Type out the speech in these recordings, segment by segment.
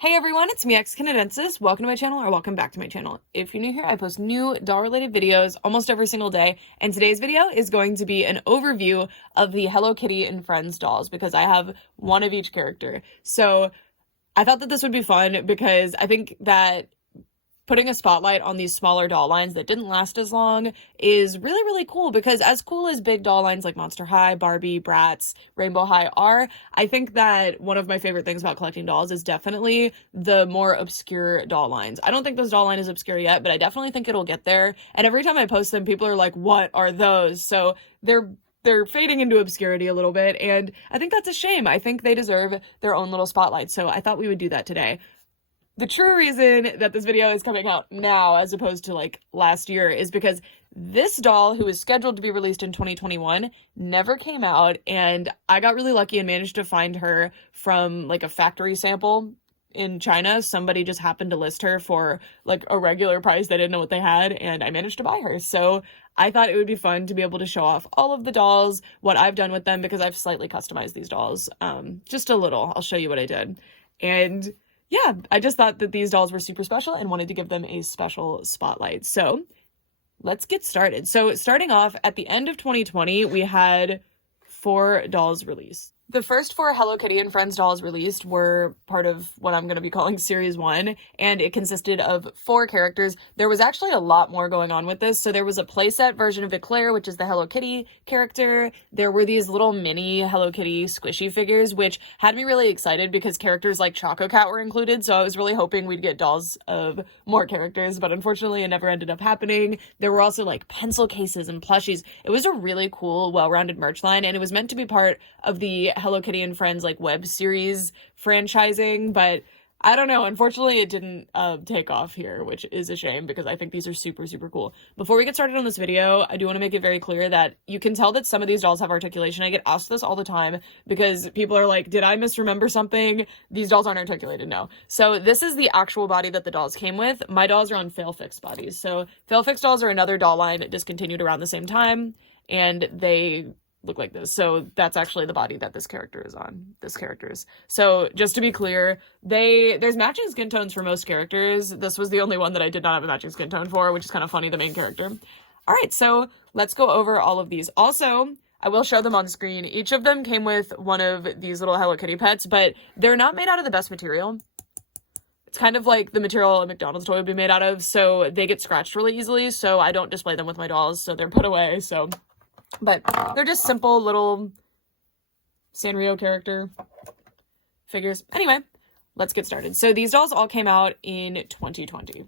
Hey everyone, it's me, Canadensis. Welcome to my channel, or welcome back to my channel. If you're new here, I post new doll-related videos almost every single day, and today's video is going to be an overview of the Hello Kitty and Friends dolls, because I have one of each character. So I thought that this would be fun, because I think that putting a spotlight on these smaller doll lines that didn't last as long is really, really cool, because as cool as big doll lines like Monster High, Barbie, Bratz, Rainbow High are, I think that one of my favorite things about collecting dolls is definitely the more obscure doll lines. I don't think this doll line is obscure yet, but I definitely think it'll get there. And every time I post them, people are like, what are those? So they're fading into obscurity a little bit, and I think that's a shame. I think they deserve their own little spotlight, so I thought we would do that today. The true reason that this video is coming out now as opposed to like last year is because this doll, who is scheduled to be released in 2021, never came out, and I got really lucky and managed to find her from like a factory sample in China. Somebody just happened to list her for like a regular price. They didn't know what they had, and I managed to buy her. So I thought it would be fun to be able to show off all of the dolls, what I've done with them, because I've slightly customized these dolls, just a little. I'll show you what I did. And yeah, I just thought that these dolls were super special and wanted to give them a special spotlight. So let's get started. So starting off at the end of 2020, we had 4 dolls released. The first 4 Hello Kitty and Friends dolls released were part of what I'm going to be calling Series 1, and it consisted of 4 characters. There was actually a lot more going on with this. So there was a playset version of Eclair, which is the Hello Kitty character. There were these little mini Hello Kitty squishy figures, which had me really excited because characters like Choco Cat were included. So I was really hoping we'd get dolls of more characters, but unfortunately it never ended up happening. There were also like pencil cases and plushies. It was a really cool, well-rounded merch line, and it was meant to be part of the Hello Kitty and Friends like web series franchising, but I don't know, unfortunately it didn't take off here, which is a shame because I think these are super, super cool. Before we get started on this video, I do want to make it very clear that you can tell that some of these dolls have articulation. I get asked this all the time because people are like, did I misremember something? These dolls aren't articulated. No. So this is the actual body that the dolls came with. My dolls are on fail fix bodies. So fail fix dolls are another doll line discontinued around the same time, and they look like this. So that's actually the body that this character is on. So just to be clear, there's matching skin tones for most characters. This was the only one that I did not have a matching skin tone for, which is kind of funny, the main character. All right, so let's go over all of these. Also, I will show them on screen. Each of them came with one of these little Hello Kitty pets, but they're not made out of the best material. It's kind of like the material a McDonald's toy would be made out of, so they get scratched really easily, so I don't display them with my dolls, so they're put away, so... But they're just simple little Sanrio character figures. Anyway, let's get started. So these dolls all came out in 2020.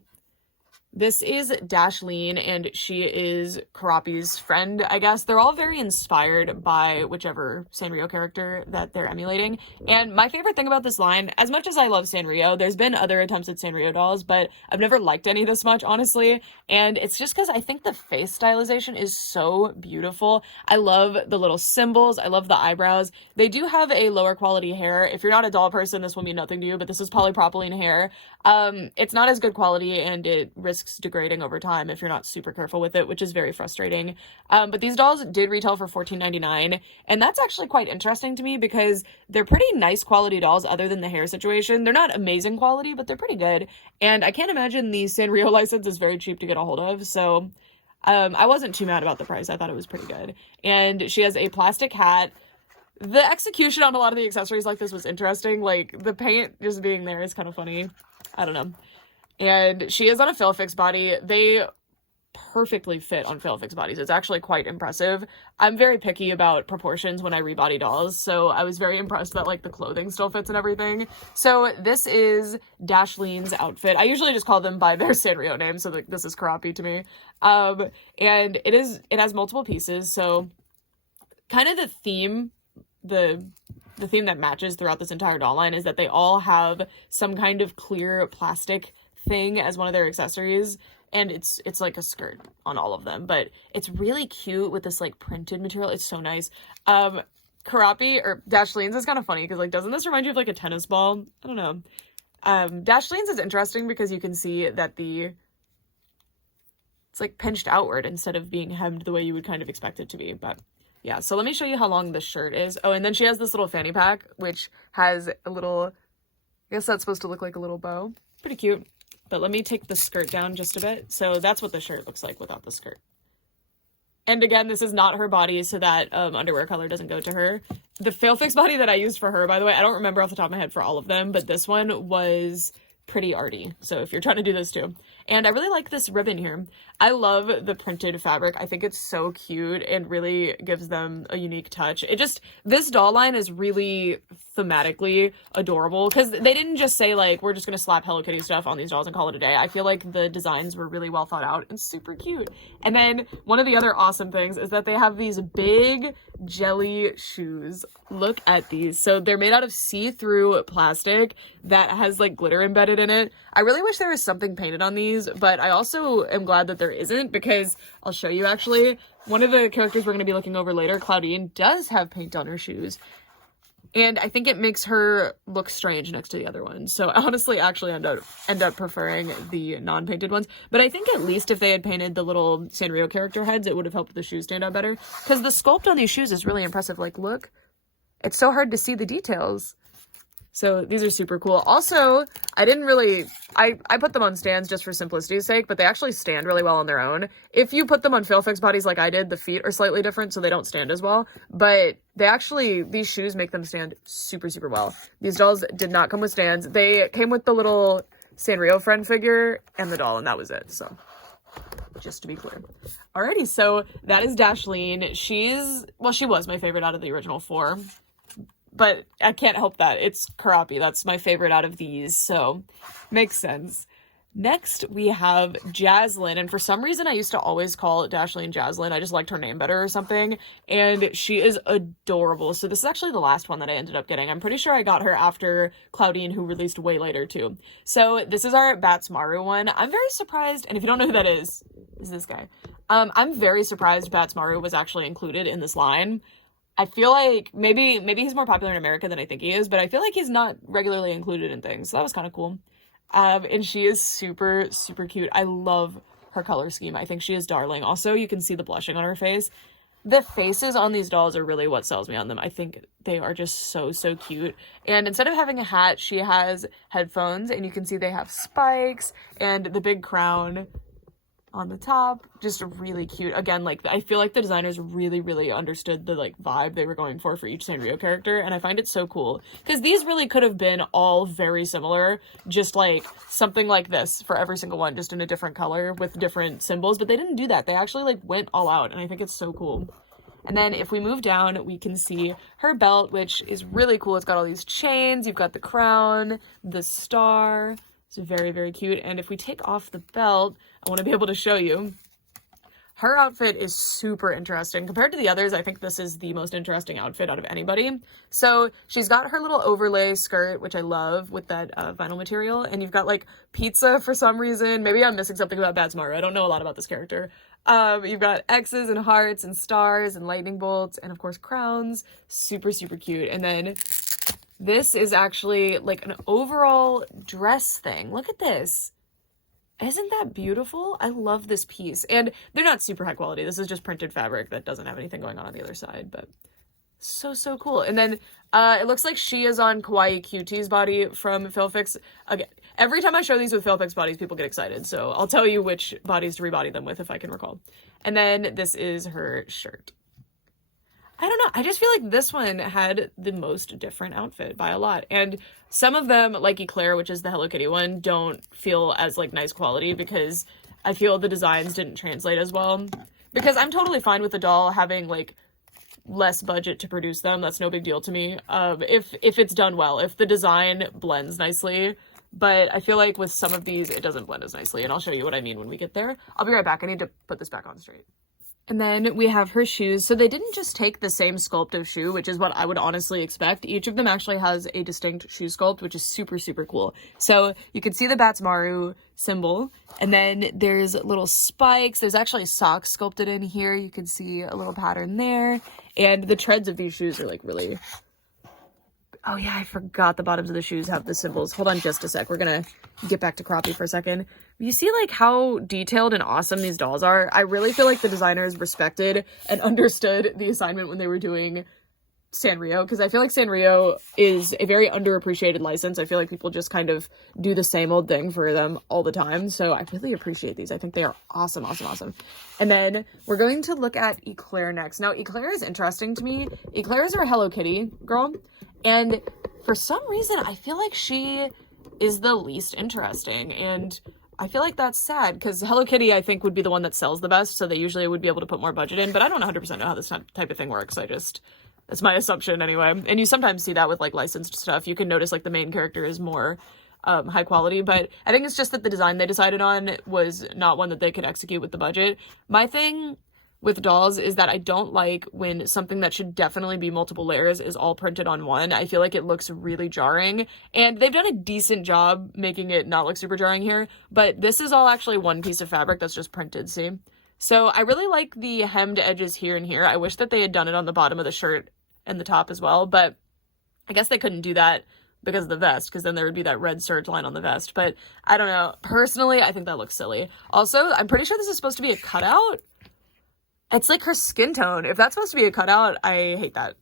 This is Dashleen, and she is Keroppi's friend, I guess. They're all very inspired by whichever Sanrio character that they're emulating. And my favorite thing about this line, as much as I love Sanrio, there's been other attempts at Sanrio dolls, but I've never liked any this much, honestly. And it's just because I think the face stylization is so beautiful. I love the little symbols. I love the eyebrows. They do have a lower quality hair. If you're not a doll person, this will mean nothing to you, but this is polypropylene hair. It's not as good quality, and it risks degrading over time if you're not super careful with it, which is very frustrating. But these dolls did retail for $14.99, and that's actually quite interesting to me because they're pretty nice quality dolls other than the hair situation. They're not amazing quality, but they're pretty good, and I can't imagine the Sanrio license is very cheap to get a hold of, so I wasn't too mad about the price. I thought it was pretty good. And she has a plastic hat. The execution on a lot of the accessories like this was interesting. Like, the paint just being there is kind of funny. I don't know. And she is on a fail fix body. They perfectly fit on fail fix bodies. It's actually quite impressive. I'm very picky about proportions when I rebody dolls, so I was very impressed that like the clothing still fits and everything. So this is Dashleen's outfit. I usually just call them by their Sanrio name, so like this is Keroppi to me. And it has multiple pieces, so kind of the theme that matches throughout this entire doll line is that they all have some kind of clear plastic thing as one of their accessories, and it's like a skirt on all of them, but it's really cute with this like printed material. It's so nice. Keroppi, or Dashleen's, is kind of funny because like, doesn't this remind you of like a tennis ball? I don't know. Dashleen's is interesting because you can see that it's like pinched outward instead of being hemmed the way you would kind of expect it to be. But yeah, so let me show you how long this shirt is. Oh, and then she has this little fanny pack, which has a little I guess that's supposed to look like a little bow. Pretty cute. But let me take the skirt down just a bit. So that's what the shirt looks like without the skirt. And again, this is not her body, so that underwear color doesn't go to her. The Failfix body that I used for her, by the way, I don't remember off the top of my head for all of them, but this one was pretty arty. So if you're trying to do this too. And I really like this ribbon here. I love the printed fabric. I think it's so cute and really gives them a unique touch. This doll line is really thematically adorable because they didn't just say like, we're just going to slap Hello Kitty stuff on these dolls and call it a day. I feel like the designs were really well thought out and super cute. And then one of the other awesome things is that they have these big jelly shoes. Look at these. So they're made out of see-through plastic that has like glitter embedded in it. I really wish there was something painted on these, but I also am glad that there isn't because I'll show you actually. One of the characters we're going to be looking over later, Claudine, does have paint on her shoes. And I think it makes her look strange next to the other ones. So I honestly actually end up preferring the non-painted ones. But I think at least if they had painted the little Sanrio character heads, it would have helped the shoes stand out better. Because the sculpt on these shoes is really impressive. Like, look. It's so hard to see the details. So these are super cool. Also, I put them on stands just for simplicity's sake, but they actually stand really well on their own. If you put them on Failfix bodies like I did, the feet are slightly different, so they don't stand as well. But these shoes make them stand super, super well. These dolls did not come with stands. They came with the little Sanrio friend figure and the doll, and that was it. So just to be clear. Alrighty, so that is Dashleen. She was my favorite out of the original 4. But I can't help that. It's Keroppi. That's my favorite out of these, so makes sense. Next, we have Jaslyn, and for some reason I used to always call Dashleen Jaslyn. I just liked her name better or something, and she is adorable. So this is actually the last one that I ended up getting. I'm pretty sure I got her after Claudine, who released way later too. So this is our Batsmaru one. I'm very surprised, and if you don't know who that is this guy. I'm very surprised Batsmaru was actually included in this line. I feel like maybe he's more popular in America than I think he is, but I feel like he's not regularly included in things. So that was kind of cool. And she is super, super cute. I love her color scheme. I think she is darling. Also, you can see the blushing on her face. The faces on these dolls are really what sells me on them. I think they are just so, so cute. And instead of having a hat, she has headphones, and you can see they have spikes and the big crown on the top. Just really cute. Again, like, I feel like the designers really, really understood the like vibe they were going for each Sanrio character, and I find it so cool because these really could have been all very similar, just like something like this for every single one, just in a different color with different symbols, but they didn't do that. They actually like went all out, and I think it's so cool. And then if we move down, we can see her belt, which is really cool. It's got all these chains. You've got the crown, the star. It's very, very cute. And if we take off the belt, I want to be able to show you. Her outfit is super interesting. Compared to the others, I think this is the most interesting outfit out of anybody. So she's got her little overlay skirt, which I love, with that vinyl material. And you've got like pizza for some reason. Maybe I'm missing something about Batsmaru. I don't know a lot about this character. You've got X's and hearts and stars and lightning bolts and of course crowns. Super, super cute. And then this is actually like an overall dress thing. Look at this. Isn't that beautiful? I love this piece. And they're not super high quality. This is just printed fabric that doesn't have anything going on the other side, but so, so cool. And then it looks like she is on Kawaii Cutie's body from Failfix. Again, every time I show these with Failfix bodies, people get excited. So I'll tell you which bodies to rebody them with if I can recall. And then this is her shirt. I don't know. I just feel like this one had the most different outfit by a lot. And some of them, like Eclair, which is the Hello Kitty one, don't feel as like nice quality because I feel the designs didn't translate as well. Because I'm totally fine with the doll having like less budget to produce them. That's no big deal to me. If it's done well, if the design blends nicely. But I feel like with some of these, it doesn't blend as nicely. And I'll show you what I mean when we get there. I'll be right back. I need to put this back on straight. And then we have her shoes. So they didn't just take the same sculpt of shoe, which is what I would honestly expect. Each of them actually has a distinct shoe sculpt, which is super, super cool. So you can see the Batsmaru symbol, and then there's little spikes. There's actually socks sculpted in here. You can see a little pattern there. And the treads of these shoes are like really... Oh yeah, I forgot the bottoms of the shoes have the symbols. Hold on just a sec. We're gonna get back to Keroppi for a second. You see like how detailed and awesome these dolls are? I really feel like the designers respected and understood the assignment when they were doing Sanrio, because I feel like Sanrio is a very underappreciated license. I feel like people just kind of do the same old thing for them all the time. So I really appreciate these. I think they are awesome, awesome, awesome. And then we're going to look at Eclair next. Now, Eclair is interesting to me. Eclair is our Hello Kitty girl. And for some reason, I feel like she is the least interesting. And I feel like that's sad because Hello Kitty, I think, would be the one that sells the best. So they usually would be able to put more budget in. But I don't 100% know how this type of thing works. That's my assumption anyway. And you sometimes see that with like licensed stuff. You can notice like the main character is more high quality, but I think it's just that the design they decided on was not one that they could execute with the budget. My thing with dolls is that I don't like when something that should definitely be multiple layers is all printed on one. I feel like it looks really jarring, and they've done a decent job making it not look super jarring here, but this is all actually one piece of fabric that's just printed, see? So I really like the hemmed edges here and here. I wish that they had done it on the bottom of the shirt and the top as well, but I guess they couldn't do that because of the vest, because then there would be that red serge line on the vest. But I don't know. Personally, I think that looks silly. Also, I'm pretty sure this is supposed to be a cutout. It's like her skin tone. If that's supposed to be a cutout, I hate that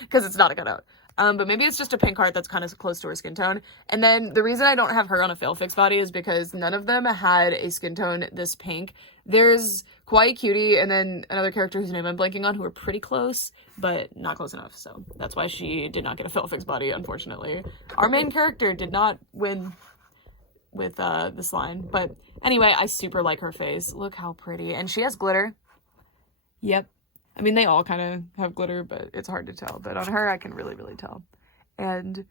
because it's not a cutout. But maybe it's just a pink heart that's kind of close to her skin tone. And then the reason I don't have her on a fail fix body is because none of them had a skin tone this pink. There's Kawaii Cutie and then another character whose name I'm blanking on who are pretty close, but not close enough. So that's why she did not get a fail fix body, unfortunately. Our main character did not win with this line. But anyway, I super like her face. Look how pretty. And she has glitter. Yep. I mean, they all kind of have glitter, but it's hard to tell. But on her, I can really, really tell. And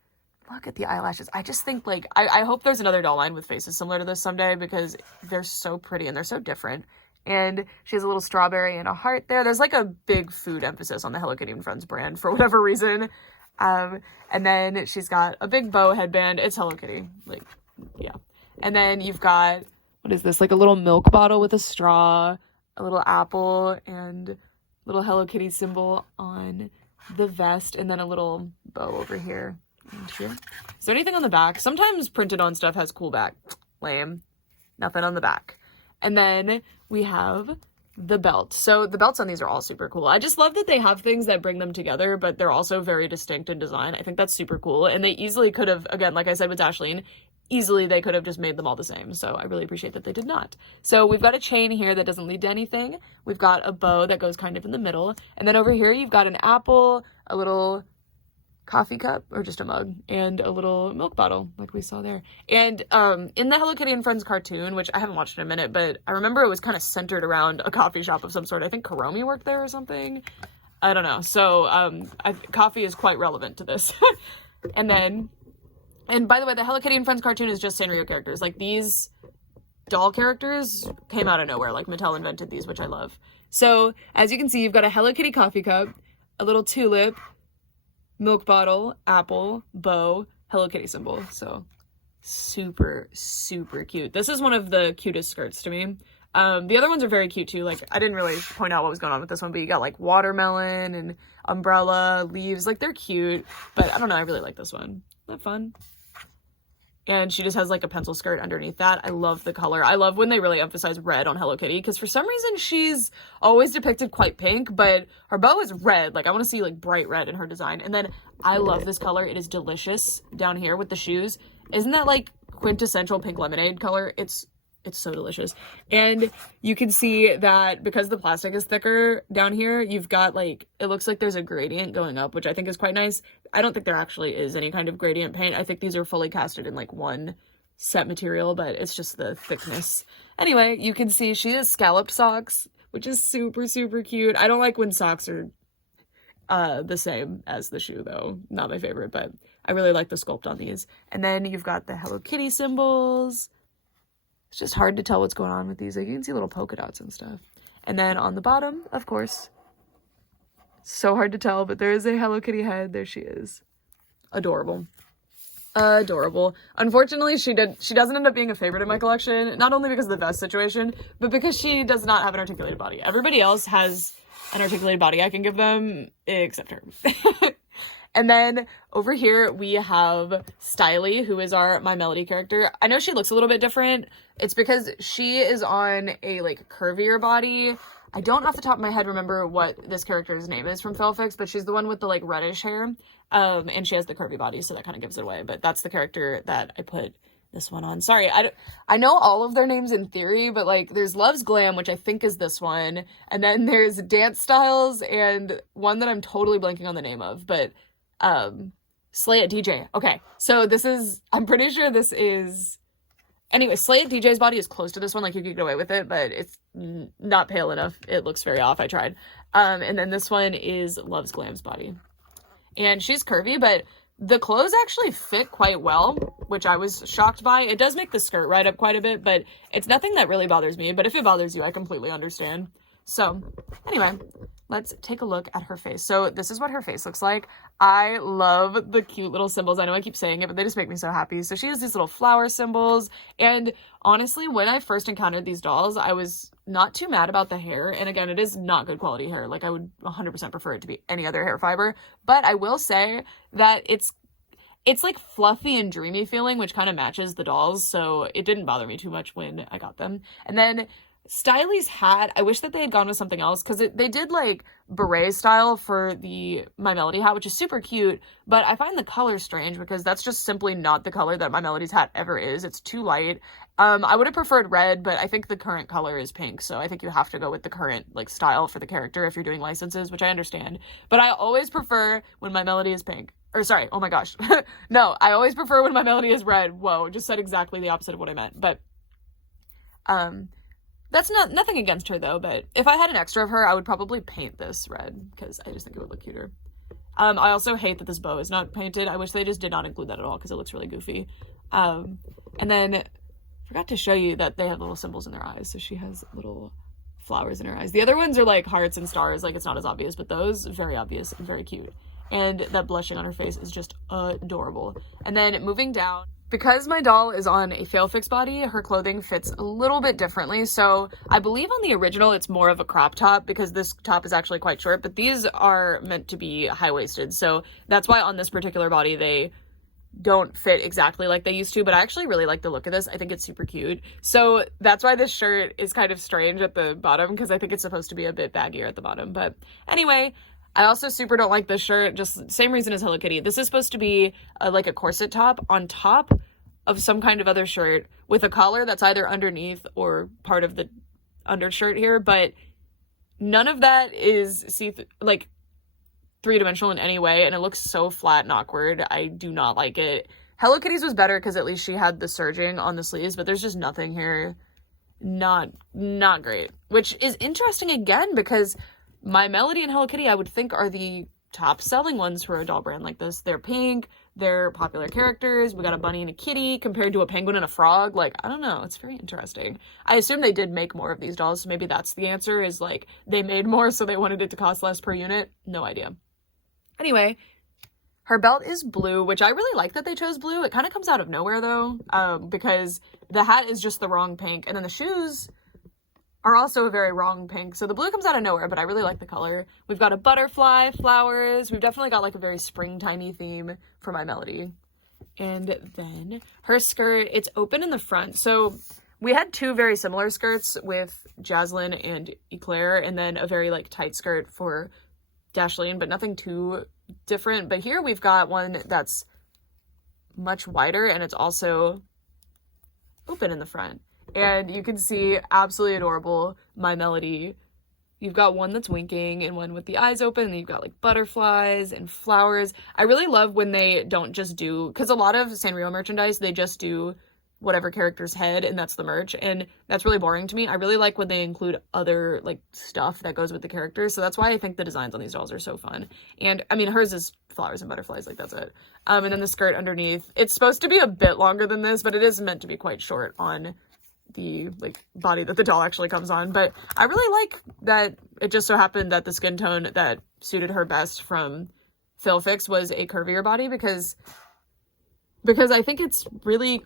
look at the eyelashes. I just think, like, I hope there's another doll line with faces similar to this someday because they're so pretty and they're so different. And she has a little strawberry and a heart there. There's, like, a big food emphasis on the Hello Kitty and Friends brand for whatever reason. And then she's got a big bow headband. It's Hello Kitty. Like, yeah. And then you've got, what is this? Like a little milk bottle with a straw, a little apple, and little Hello Kitty symbol on the vest, and then a little bow over here. Is there anything on the back? Sometimes printed on stuff has cool back. Lame. Nothing on the back. And then we have the belt. So the belts on these are all super cool. I just love that they have things that bring them together, but they're also very distinct in design. I think that's super cool. And they easily could have, again, like I said with Dashleen, easily they could have just made them all the same. So I really appreciate that they did not. So we've got a chain here that doesn't lead to anything. We've got a bow that goes kind of in the middle. And then over here you've got an apple, a little coffee cup, or just a mug, and a little milk bottle like we saw there. And in the Hello Kitty and Friends cartoon, which I haven't watched in a minute, but I remember it was kind of centered around a coffee shop of some sort. I think KUROMI worked there or something. I don't know. So coffee is quite relevant to this. And by the way, the Hello Kitty and Friends cartoon is just Sanrio characters. Like, these doll characters came out of nowhere. Like, Mattel invented these, which I love. So as you can see, you've got a Hello Kitty coffee cup, a little tulip, milk bottle, apple, bow, Hello Kitty symbol. So super, super cute. This is one of the cutest skirts to me. The other ones are very cute too. Like, I didn't really point out what was going on with this one, but you got like watermelon and umbrella, leaves. Like, they're cute, but I don't know. I really like this one. Isn't that fun? And she just has like a pencil skirt underneath that. I love the color. I love when they really emphasize red on Hello Kitty, because for some reason she's always depicted quite pink, but her bow is red. Like, I want to see like bright red in her design. And then I love this color. It is delicious down here with the shoes. Isn't that like quintessential pink lemonade color? It's so delicious. And you can see that because the plastic is thicker down here, you've got like, it looks like there's a gradient going up, which I think is quite nice. I don't think there actually is any kind of gradient paint. I think these are fully casted in like one set material, but it's just the thickness. Anyway, you can see she has scalloped socks, which is super, super cute. I don't like when socks are the same as the shoe though. Not my favorite, but I really like the sculpt on these. And then you've got the Hello Kitty symbols. It's just hard to tell what's going on with these. Like, you can see little polka dots and stuff. And then on the bottom, of course, so hard to tell, but there is a Hello Kitty head. There she is. Adorable. Adorable. Unfortunately, she doesn't end up being a favorite in my collection, not only because of the vest situation, but because she does not have an articulated body. Everybody else has an articulated body I can give them, except her. And then over here we have Styly, who is our My Melody character. I know she looks a little bit different. It's because she is on a like curvier body. I don't off the top of my head remember what this character's name is from Failfix, but she's the one with the like reddish hair. And she has the curvy body, so that kind of gives it away. But that's the character that I put this one on. Sorry, I know all of their names in theory, but like there's Love's Glam, which I think is this one. And then there's Dance Styles and one that I'm totally blanking on the name of, but Slay It DJ. Okay, so this is, I'm pretty sure this is, anyway, Slay It DJ's body is close to this one, like you could get away with it, but it's not pale enough. It looks very off, I tried. And then this one is Love's Glam's body. And she's curvy, but the clothes actually fit quite well, which I was shocked by. It does make the skirt ride up quite a bit, but it's nothing that really bothers me. But if it bothers you, I completely understand. So anyway, let's take a look at her face. So this is what her face looks like. I love the cute little symbols. I know I keep saying it, but they just make me so happy. So she has these little flower symbols. And honestly, when I first encountered these dolls, I was not too mad about the hair. And again, it is not good quality hair. Like I would 100% prefer it to be any other hair fiber. But I will say that it's like fluffy and dreamy feeling, which kind of matches the dolls. So it didn't bother me too much when I got them. And then Styly's hat, I wish that they had gone with something else, because they did like beret style for the My Melody hat, which is super cute, but I find the color strange because that's just simply not the color that My Melody's hat ever is. It's too light. I would have preferred red, but I think the current color is pink, so I think you have to go with the current like style for the character if you're doing licenses, which I understand. But I always prefer when My Melody is pink. Or sorry, oh my gosh. No, I always prefer when My Melody is red. Whoa, just said exactly the opposite of what I meant. But that's nothing against her though, but if I had an extra of her, I would probably paint this red because I just think it would look cuter. I also hate that this bow is not painted. I wish they just did not include that at all because it looks really goofy. And then forgot to show you that they have little symbols in their eyes. So she has little flowers in her eyes. The other ones are like hearts and stars, like it's not as obvious, but those very obvious and very cute. And that blushing on her face is just adorable. And then moving down, because my doll is on a Failfix body, her clothing fits a little bit differently. So I believe on the original, it's more of a crop top because this top is actually quite short, but these are meant to be high-waisted. So that's why on this particular body, they don't fit exactly like they used to, but I actually really like the look of this. I think it's super cute. So that's why this shirt is kind of strange at the bottom because I think it's supposed to be a bit baggier at the bottom. But anyway, I also super don't like this shirt, just same reason as Hello Kitty. This is supposed to be like a corset top on top of some kind of other shirt with a collar that's either underneath or part of the undershirt here, but none of that is like three-dimensional in any way, and it looks so flat and awkward. I do not like it. Hello Kitty's was better because at least she had the serging on the sleeves, but there's just nothing here. Not great, which is interesting again because My Melody and Hello Kitty I would think are the top selling ones for a doll brand like this. They're pink, they're popular characters, we got a bunny and a kitty compared to a penguin and a frog. Like, I don't know, it's very interesting. I assume they did make more of these dolls, so maybe that's the answer, is like they made more so they wanted it to cost less per unit. No idea. Anyway, her belt is blue, which I really like that they chose blue. It kind of comes out of nowhere though, because the hat is just the wrong pink, and then the shoes are also a very wrong pink. So the blue comes out of nowhere, but I really like the color. We've got a butterfly, flowers. We've definitely got like a very springtimey theme for My Melody. And then her skirt, it's open in the front. So we had two very similar skirts with Dashleen and Eclair, and then a very like tight skirt for Dashleen, but nothing too different. But here we've got one that's much wider and it's also open in the front. And you can see absolutely adorable My Melody. You've got one that's winking and one with the eyes open, and you've got like butterflies and flowers. I really love when they don't just do, because a lot of Sanrio merchandise, they just do whatever character's head and that's the merch, and that's really boring to me. I really like when they include other like stuff that goes with the characters, so that's why I think the designs on these dolls are so fun. And I mean, hers is flowers and butterflies, like that's it. And then the skirt underneath, it's supposed to be a bit longer than this, but it is meant to be quite short on the like body that the doll actually comes on. But I really like that it just so happened that the skin tone that suited her best from Failfix was a curvier body, because I think it's really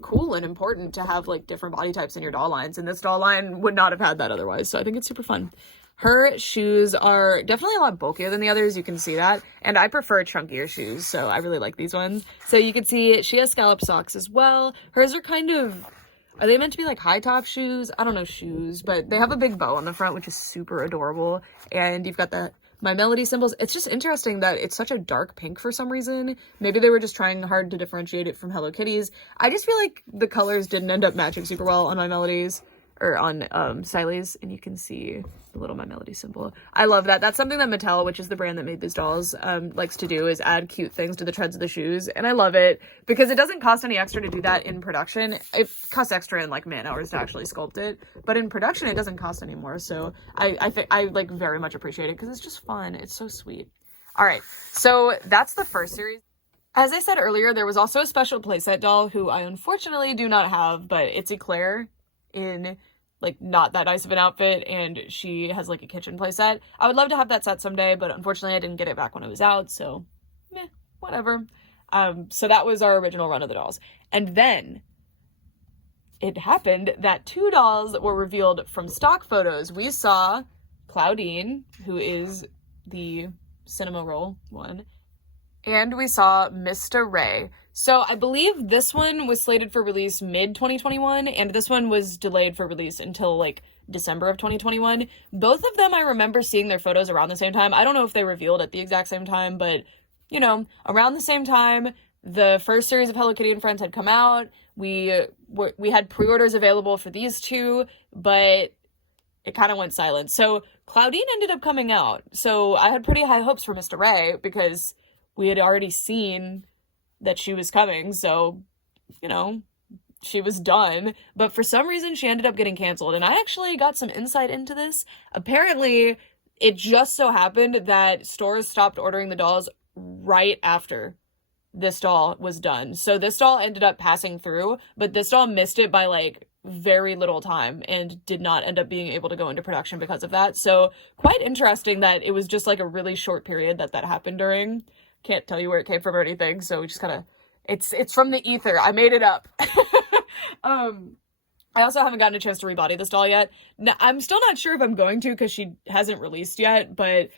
cool and important to have like different body types in your doll lines, and this doll line would not have had that otherwise, so I think it's super fun. Her shoes are definitely a lot bulkier than the others, you can see that, and I prefer chunkier shoes, so I really like these ones. So you can see she has scallop socks as well. Hers are kind of, are they meant to be like high top shoes? I don't know shoes, but they have a big bow on the front, which is super adorable, and you've got the My Melody symbols. It's just interesting that it's such a dark pink for some reason. Maybe they were just trying hard to differentiate it from Hello Kitty's. I just feel like the colors didn't end up matching super well on My Melody's, or on Siley's, and you can see the little My Melody symbol. I love that. That's something that Mattel, which is the brand that made these dolls, likes to do, is add cute things to the treads of the shoes, and I love it because it doesn't cost any extra to do that in production. It costs extra in like man hours to actually sculpt it, but in production it doesn't cost anymore. So I think I like very much appreciate it because it's just fun. It's so sweet. All right, so that's the first series. As I said earlier, there was also a special playset doll who I unfortunately do not have, but it's Eclair in like not that nice of an outfit, and she has like a kitchen playset. I would love to have that set someday, but unfortunately I didn't get it back when it was out, so meh, whatever. So that was our original run of the dolls. And then it happened that 2 dolls were revealed from stock photos. We saw Claudine, who is the cinema roll one, and we saw Mysta Rae. So I believe this one was slated for release mid-2021, and this one was delayed for release until like December of 2021. Both of them, I remember seeing their photos around the same time. I don't know if they revealed at the exact same time, but you know, around the same time, the first series of Hello Kitty and Friends had come out. We had pre-orders available for these 2, but it kind of went silent. So Claudine ended up coming out. So I had pretty high hopes for Mysta Rae because we had already seen that she was coming, so, you know, she was done. But for some reason, she ended up getting canceled, and I actually got some insight into this. Apparently, it just so happened that stores stopped ordering the dolls right after this doll was done. So this doll ended up passing through, but this doll missed it by, like, very little time and did not end up being able to go into production because of that. So quite interesting that it was just, like, a really short period that happened during. Can't tell you where it came from or anything, so we just kind of, it's from the ether. I made it up. I also haven't gotten a chance to rebody this doll yet. Now, I'm still not sure if I'm going to because she hasn't released yet, but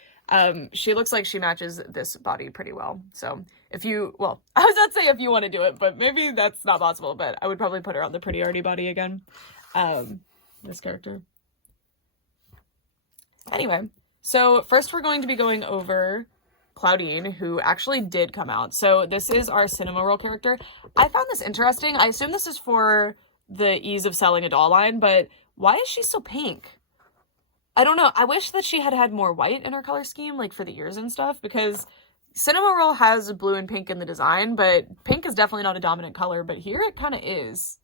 she looks like she matches this body pretty well. So if you, well, I was about to say if you want to do it, but maybe that's not possible, but I would probably put her on the Pretty Arty body again. This character. Anyway, so first we're going to be going over Claudine, who actually did come out. So this is our cinema roll character. I found this interesting. I assume this is for the ease of selling a doll line, but why is she so pink? I don't know. I wish that she had had more white in her color scheme, like for the ears and stuff, because cinema roll has blue and pink in the design, but pink is definitely not a dominant color, but here it kind of is.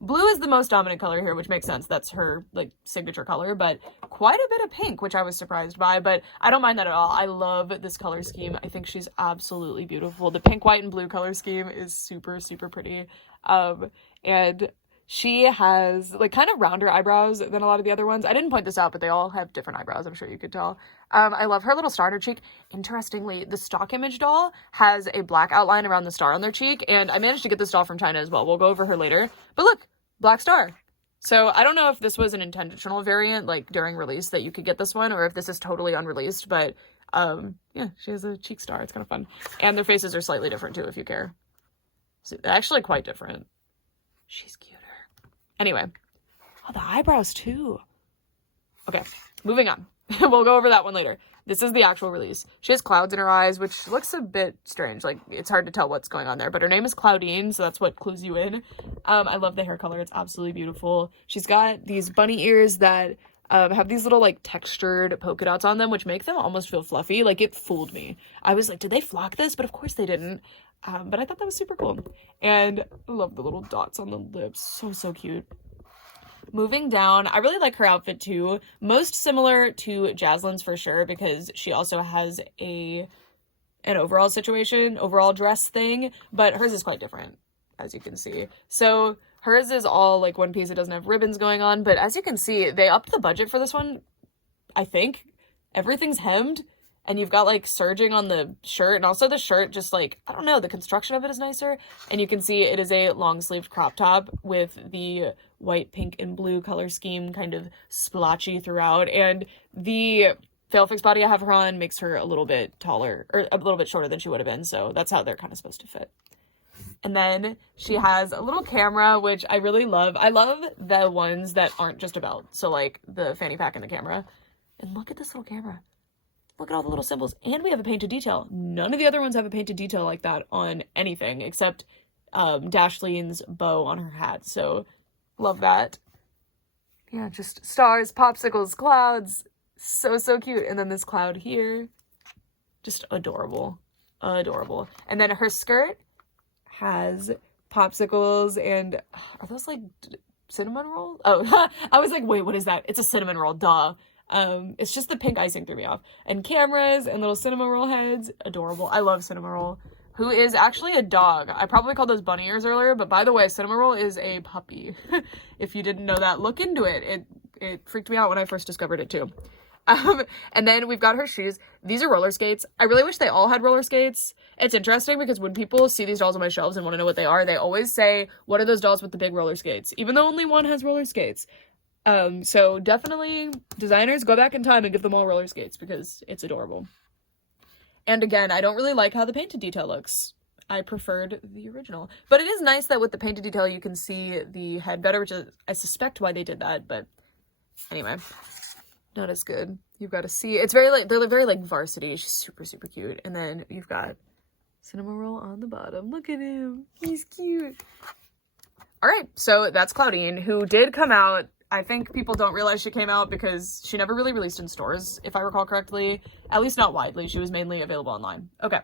Blue is the most dominant color here, which makes sense. That's her, like, signature color, but quite a bit of pink, which I was surprised by, but I don't mind that at all. I love this color scheme. I think she's absolutely beautiful. The pink, white, and blue color scheme is super, super pretty. And she has, like, kind of rounder eyebrows than a lot of the other ones. I didn't point this out, but they all have different eyebrows. I'm sure you could tell. I love her little star on her cheek. Interestingly, the stock image doll has a black outline around the star on their cheek, and I managed to get this doll from China as well. We'll go over her later. But look, black star. So I don't know if this was an intentional variant, like, during release that you could get this one, or if this is totally unreleased, but, yeah, she has a cheek star. It's kind of fun. And their faces are slightly different, too, if you care. So, actually quite different. She's cuter. Anyway. Oh, the eyebrows, too. Okay, moving on. We'll go over that one later. This is the actual release. She has clouds in her eyes, which looks a bit strange. Like, it's hard to tell what's going on there. But her name is Claudine, so that's what clues you in. I love the hair color. It's absolutely beautiful. She's got these bunny ears that have these little, like, textured polka dots on them, which make them almost feel fluffy. Like, it fooled me. I was like, did they flock this? But of course they didn't. But I thought that was super cool. And I love the little dots on the lips. So, so cute. Moving down, I really like her outfit too. Most similar to Jasline's for sure, because she also has an overall situation, overall dress thing, but hers is quite different, as you can see. So hers is all like one piece. It doesn't have ribbons going on, but as you can see, they upped the budget for this one, I think. Everything's hemmed, And you've got like serging on the shirt, and also the shirt just like, I don't know, the construction of it is nicer. And you can see it is a long sleeved crop top with the white, pink, and blue color scheme kind of splotchy throughout. And the Fail Fix body I have her on makes her a little bit taller, or a little bit shorter than she would have been. So that's how they're kind of supposed to fit. And then she has a little camera, which I really love. I love the ones that aren't just a belt. So like the fanny pack and the camera. And look at this little camera. Look at all the little symbols. And we have a painted detail. None of the other ones have a painted detail like that on anything except Dashleen's bow on her hat. So love that. Yeah, just stars, popsicles, clouds. So, so cute. And then this cloud here. Just adorable. Adorable. And then her skirt has popsicles and are those like cinnamon rolls? Oh, I was like, wait, what is that? It's a cinnamon roll, duh. It's just the pink icing threw me off. And cameras and little cinnamon roll heads. Adorable. I love cinnamon roll, who is actually a dog. I probably called those bunny ears earlier, but by the way, cinnamon roll is a puppy. If you didn't know that, look into it. It freaked me out when I first discovered it too. And then we've got her shoes. These are roller skates. I really wish they all had roller skates. It's interesting because when people see these dolls on my shelves and want to know what they are, they always say, what are those dolls with the big roller skates? Even though only one has roller skates. So definitely designers go back in time and give them all roller skates because it's adorable. And again, I don't really like how the painted detail looks. I preferred the original. But it is nice that with the painted detail you can see the head better, which is, I suspect why they did that, but anyway. Not as good. You've got to see. It's very like, they're very like varsity. She's super, super cute. And then you've got cinnamon roll on the bottom. Look at him. He's cute. All right. So that's Claudine, who did come out. I think people don't realize she came out because she never really released in stores, if I recall correctly. At least not widely. She was mainly available online. Okay.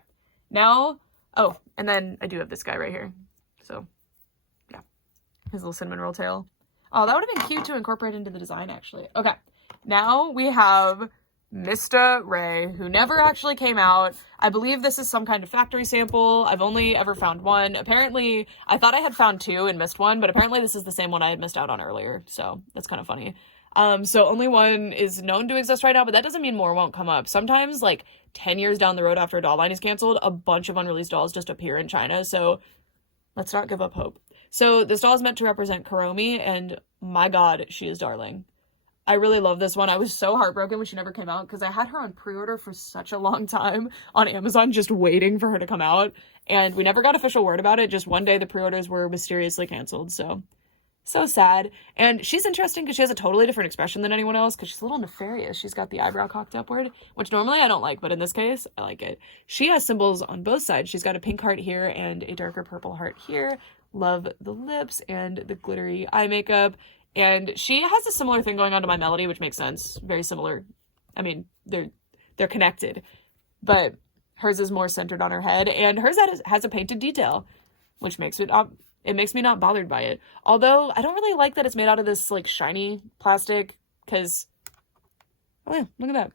Now, oh, and then I do have this guy right here. So, yeah. His little cinnamon roll tail. Oh, that would have been cute to incorporate into the design, actually. Okay. Now we have Mysta Rae, who never actually came out. I believe this is some kind of factory sample. I've only ever found one. Apparently, I thought I had found two and missed one, but apparently this is the same one I had missed out on earlier. So that's kind of funny. So only one is known to exist right now, but that doesn't mean more won't come up. Sometimes, like 10 years down the road after a doll line is canceled, a bunch of unreleased dolls just appear in China. So let's not give up hope. So this doll is meant to represent KUROMI, and my God, she is darling. I really love this one. I was so heartbroken when she never came out because I had her on pre-order for such a long time on Amazon, just waiting for her to come out. And we never got official word about it. Just one day the pre-orders were mysteriously canceled. So sad. And she's interesting because she has a totally different expression than anyone else because she's a little nefarious. She's got the eyebrow cocked upward, which normally I don't like, but in this case, I like it. She has symbols on both sides. She's got a pink heart here and a darker purple heart here. Love the lips and the glittery eye makeup. And she has a similar thing going on to my Melody, which makes sense. Very similar. I mean, they're connected. But hers is more centered on her head. And hers has a painted detail, which makes it makes me not bothered by it. Although, I don't really like that it's made out of this, like, shiny plastic. Because, oh yeah, look at that.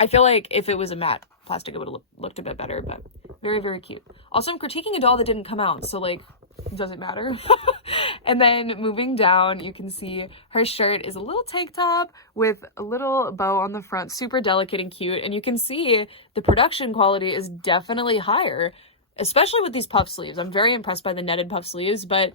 I feel like if it was a matte plastic, it would have looked a bit better. But very, very cute. Also, I'm critiquing a doll that didn't come out. So, like, doesn't matter. And then moving down, you can see her shirt is a little tank top with a little bow on the front, super delicate and cute. And you can see the production quality is definitely higher, especially with these puff sleeves. I'm very impressed by the netted puff sleeves, but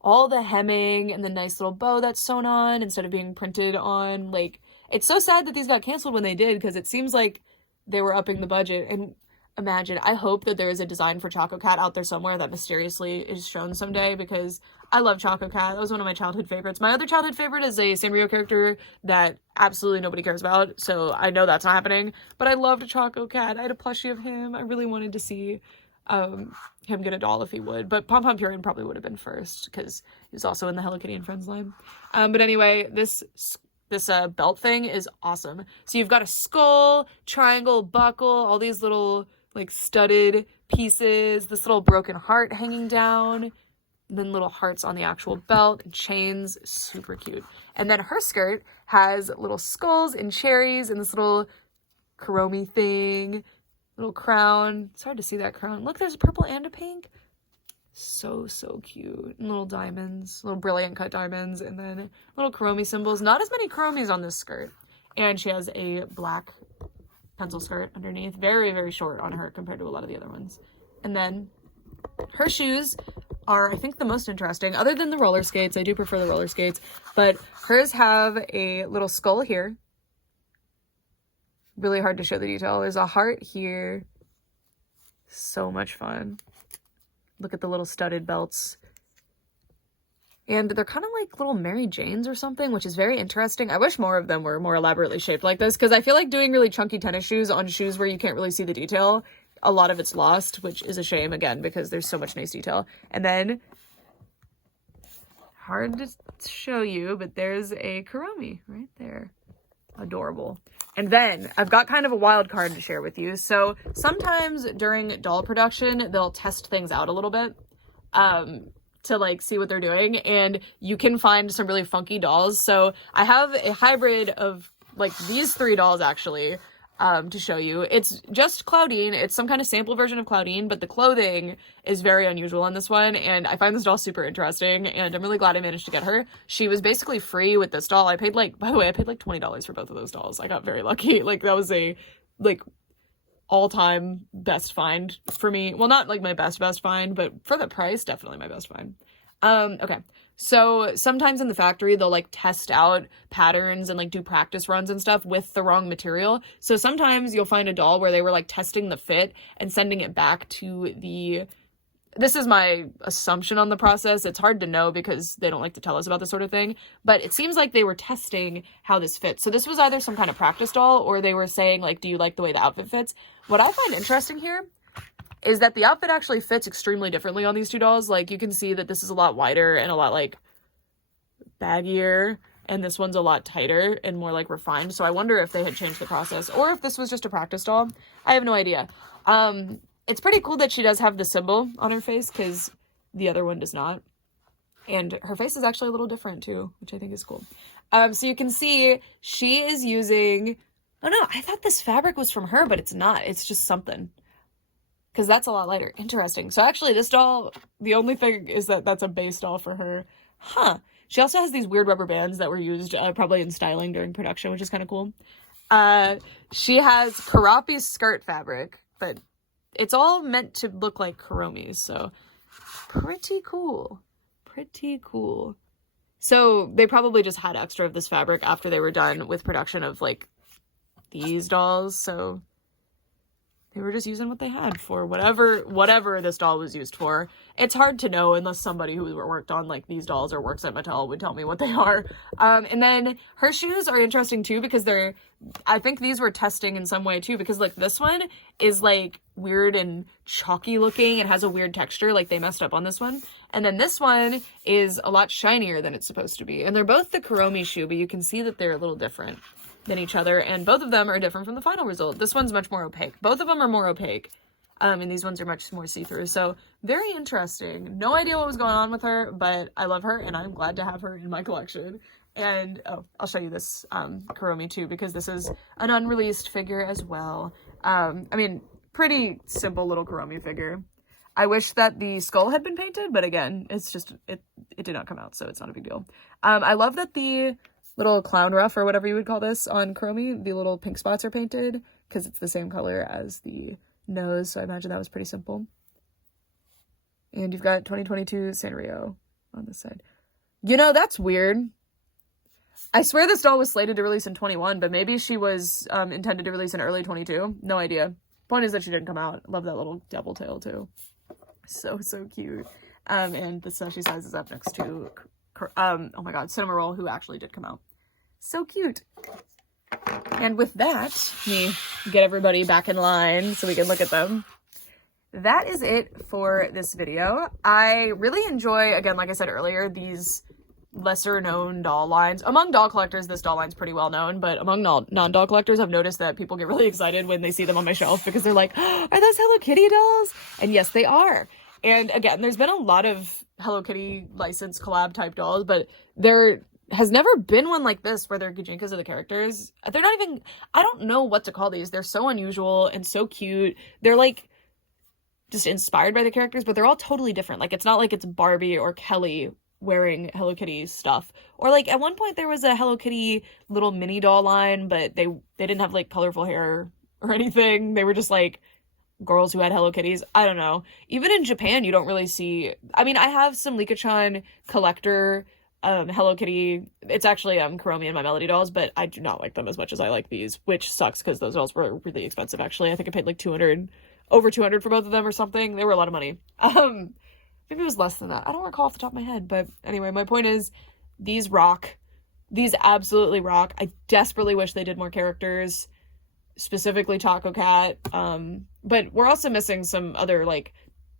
all the hemming and the nice little bow that's sewn on instead of being printed on, like, it's so sad that these got canceled when they did because it seems like they were upping the budget. And imagine, I hope that there is a design for Choco Cat out there somewhere that mysteriously is shown someday because I love Choco Cat. That was one of my childhood favorites. My other childhood favorite is a Sanrio character that absolutely nobody cares about, so I know that's not happening. But I loved Choco Cat. I had a plushie of him. I really wanted to see him get a doll if he would. But Pom Pom Purion probably would have been first because he was also in the Hello Kitty and Friends line. But anyway, this belt thing is awesome. So you've got a skull, triangle, buckle, all these little like studded pieces, this little broken heart hanging down, and then little hearts on the actual belt, and chains, super cute. And then her skirt has little skulls and cherries and this little KUROMI thing, little crown. It's hard to see that crown. Look, there's a purple and a pink. So, so cute. And little diamonds, little brilliant cut diamonds, and then little KUROMI symbols. Not as many KUROMIs on this skirt. And she has a black pencil skirt underneath. Very, very short on her compared to a lot of the other ones. And then her shoes are, I think, the most interesting, other than the roller skates. I do prefer the roller skates, but hers have a little skull here. Really hard to show the detail. There's a heart here. So much fun. Look at the little studded belts. And they're kind of like little Mary Janes or something, which is very interesting. I wish more of them were more elaborately shaped like this, because I feel like doing really chunky tennis shoes on shoes where you can't really see the detail, a lot of it's lost, which is a shame, again, because there's so much nice detail. And then, hard to show you, but there's a Kuromi right there. Adorable. And then I've got kind of a wild card to share with you. So sometimes during doll production, they'll test things out a little bit to like see what they're doing, and you can find some really funky dolls. So I have a hybrid of like these 3 dolls actually to show you. It's just Claudine. It's some kind of sample version of Claudine, but the clothing is very unusual on this one, and I find this doll super interesting, and I'm really glad I managed to get her. She was basically free with this doll. I paid like, by the way, I paid like $20 for both of those dolls. I got very lucky. Like, that was a like all-time best find for me. Well, not like my best find, but for the price, definitely my best find. Okay. So sometimes in the factory, they'll like test out patterns and like do practice runs and stuff with the wrong material. So sometimes you'll find a doll where they were like testing the fit and sending it back to the, this is my assumption on the process. It's hard to know because they don't like to tell us about this sort of thing, but it seems like they were testing how this fits. So this was either some kind of practice doll, or they were saying like, do you like the way the outfit fits? What I find interesting here is that the outfit actually fits extremely differently on these 2 dolls. Like, you can see that this is a lot wider and a lot like baggier, and this one's a lot tighter and more like refined. So I wonder if they had changed the process, or if this was just a practice doll. I have no idea. It's pretty cool that she does have the symbol on her face, because the other one does not. And her face is actually a little different too, which I think is cool. So you can see she is using, oh no, I thought this fabric was from her, but it's not. It's just something, because that's a lot lighter. Interesting. So actually this doll, the only thing is that that's a base doll for her. Huh. She also has these weird rubber bands that were used probably in styling during production, which is kind of cool. She has Keroppi's skirt fabric, but it's all meant to look like Kuromi's, so pretty cool. Pretty cool. So they probably just had extra of this fabric after they were done with production of like these dolls, so they were just using what they had for whatever this doll was used for. It's hard to know unless somebody who worked on like these dolls or works at Mattel would tell me what they are. And then her shoes are interesting too, because I think these were testing in some way too, because like this one is like weird and chalky looking. It has a weird texture, like they messed up on this one. And then this one is a lot shinier than it's supposed to be. And they're both the Kuromi shoe, but you can see that they're a little different than each other, and both of them are different from the final result. This one's much more opaque. Both of them are more opaque, and these ones are much more see-through. So very interesting. No idea what was going on with her, but I love her, and I'm glad to have her in my collection. And oh, I'll show you this Kuromi too, because this is an unreleased figure as well. I mean, pretty simple little Kuromi figure. I wish that the skull had been painted, but again, it's just, it did not come out, so it's not a big deal. I love that the little clown ruff, or whatever you would call this on Kuromi, the little pink spots are painted because it's the same color as the nose, so I imagine that was pretty simple. And you've got 2022 Sanrio on this side. You know, that's weird. I swear this doll was slated to release in 21, but maybe she was intended to release in early 22. No idea. Point is that she didn't come out. Love that little devil tail too. So cute. And the sushi size is up next to oh my god, Cinema Roll, who actually did come out. So cute. And with that, let me get everybody back in line so we can look at them. That is it for this video. I really enjoy, again, like I said earlier, these lesser known doll lines. Among doll collectors, this doll line's pretty well known, but among non-doll collectors, I've noticed that people get really excited when they see them on my shelf because they're like, oh, are those Hello Kitty dolls? And yes, they are. And again, there's been a lot of Hello Kitty licensed collab type dolls, but there has never been one like this where they're Gajinkas of the characters. They're not even, I don't know what to call these. They're so unusual and so cute. They're like just inspired by the characters, but they're all totally different. Like, it's not like it's Barbie or Kelly wearing Hello Kitty stuff. Or like at one point there was a Hello Kitty little mini doll line, but they didn't have like colorful hair or anything. They were just like girls who had Hello Kitties. I don't know. Even in Japan, you don't really see. I mean, I have some Liko-chan collector Hello Kitty. It's actually KUROMI and My Melody dolls, but I do not like them as much as I like these, which sucks because those dolls were really expensive. Actually, I think I paid like over 200 for both of them or something. They were a lot of money. Maybe it was less than that. I don't recall off the top of my head, but anyway, my point is these rock. These absolutely rock. I desperately wish they did more characters, specifically Taco Cat. But we're also missing some other like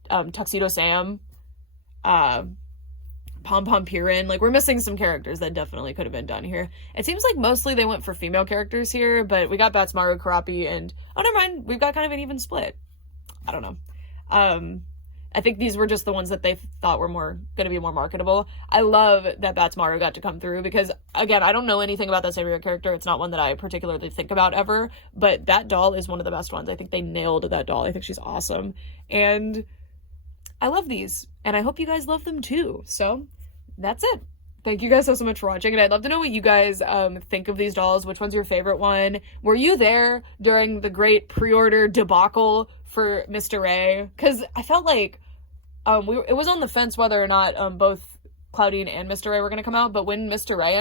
Tuxedo Sam, Pom Pom Purin. Like, we're missing some characters that definitely could have been done here. It seems like mostly they went for female characters here, but we got Batsmaru, Keroppi, and oh, never mind, we've got kind of an even split. I don't know. I think these were just the ones that they thought were going to be more marketable. I love that Batsmaru got to come through because, again, I don't know anything about that Sanrio character. It's not one that I particularly think about ever, but that doll is one of the best ones. I think they nailed that doll. I think she's awesome. And I love these, and I hope you guys love them too. So that's it. Thank you guys so much for watching, and I'd love to know what you guys think of these dolls. Which one's your favorite one? Were you there during the great pre-order debacle for Mysta Rae? Because I felt like it was on the fence whether or not both Claudine and Mysta Rae were going to come out, but when Mysta Rae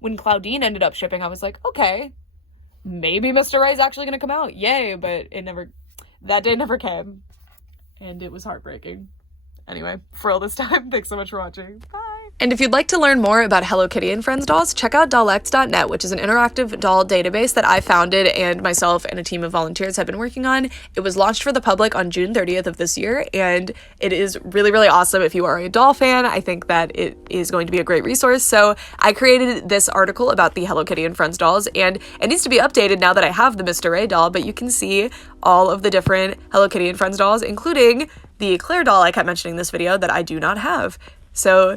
when Claudine ended up shipping, I was like, okay, maybe Mysta Rae is actually going to come out. Yay, but that day never came, and it was heartbreaking. Anyway, for all this time, thanks so much for watching. Bye! And if you'd like to learn more about Hello Kitty and Friends dolls, check out dollect.net, which is an interactive doll database that I founded and myself and a team of volunteers have been working on. It was launched for the public on June 30th of this year, and it is really, really awesome. If you are a doll fan, I think that it is going to be a great resource. So I created this article about the Hello Kitty and Friends dolls, and it needs to be updated now that I have the Mysta Rae doll, but you can see all of the different Hello Kitty and Friends dolls, including the Claire doll I kept mentioning in this video that I do not have. So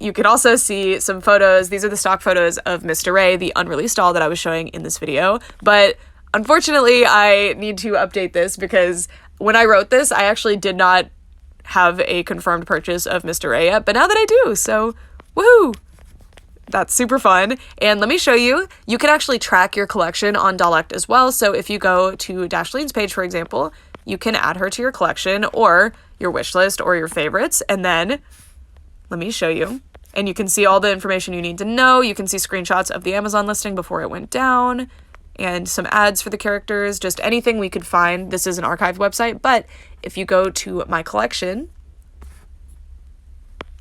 you can also see some photos. These are the stock photos of Mysta Rae, the unreleased doll that I was showing in this video. But unfortunately, I need to update this because when I wrote this, I actually did not have a confirmed purchase of Mysta Rae yet, but now that I do, so woohoo! That's super fun. And let me show you, you can actually track your collection on Dollect as well. So if you go to Dashleen's page, for example, you can add her to your collection or your wish list or your favorites. And then let me show you. And you can see all the information you need to know. You can see screenshots of the Amazon listing before it went down and some ads for the characters, just anything we could find. This is an archived website, but if you go to my collection,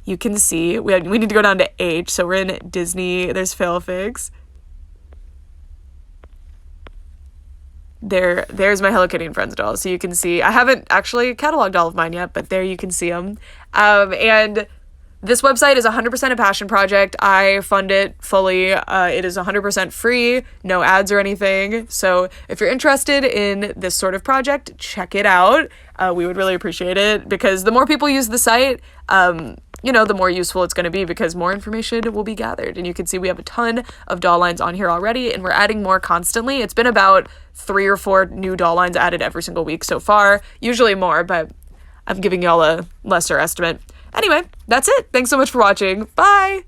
you can see, we need to go down to H, so we're in Disney, there's Failfigs. There's my Hello Kitty and Friends doll, so you can see, I haven't actually cataloged all of mine yet, but there you can see them. And this website is 100% a passion project. I fund it fully. It is 100% free, no ads or anything. So if you're interested in this sort of project, check it out. We would really appreciate it because the more people use the site, the more useful it's going to be because more information will be gathered. And you can see we have a ton of doll lines on here already, and we're adding more constantly. It's been about 3 or 4 new doll lines added every single week so far, usually more, but I'm giving y'all a lesser estimate. Anyway, that's it. Thanks so much for watching. Bye!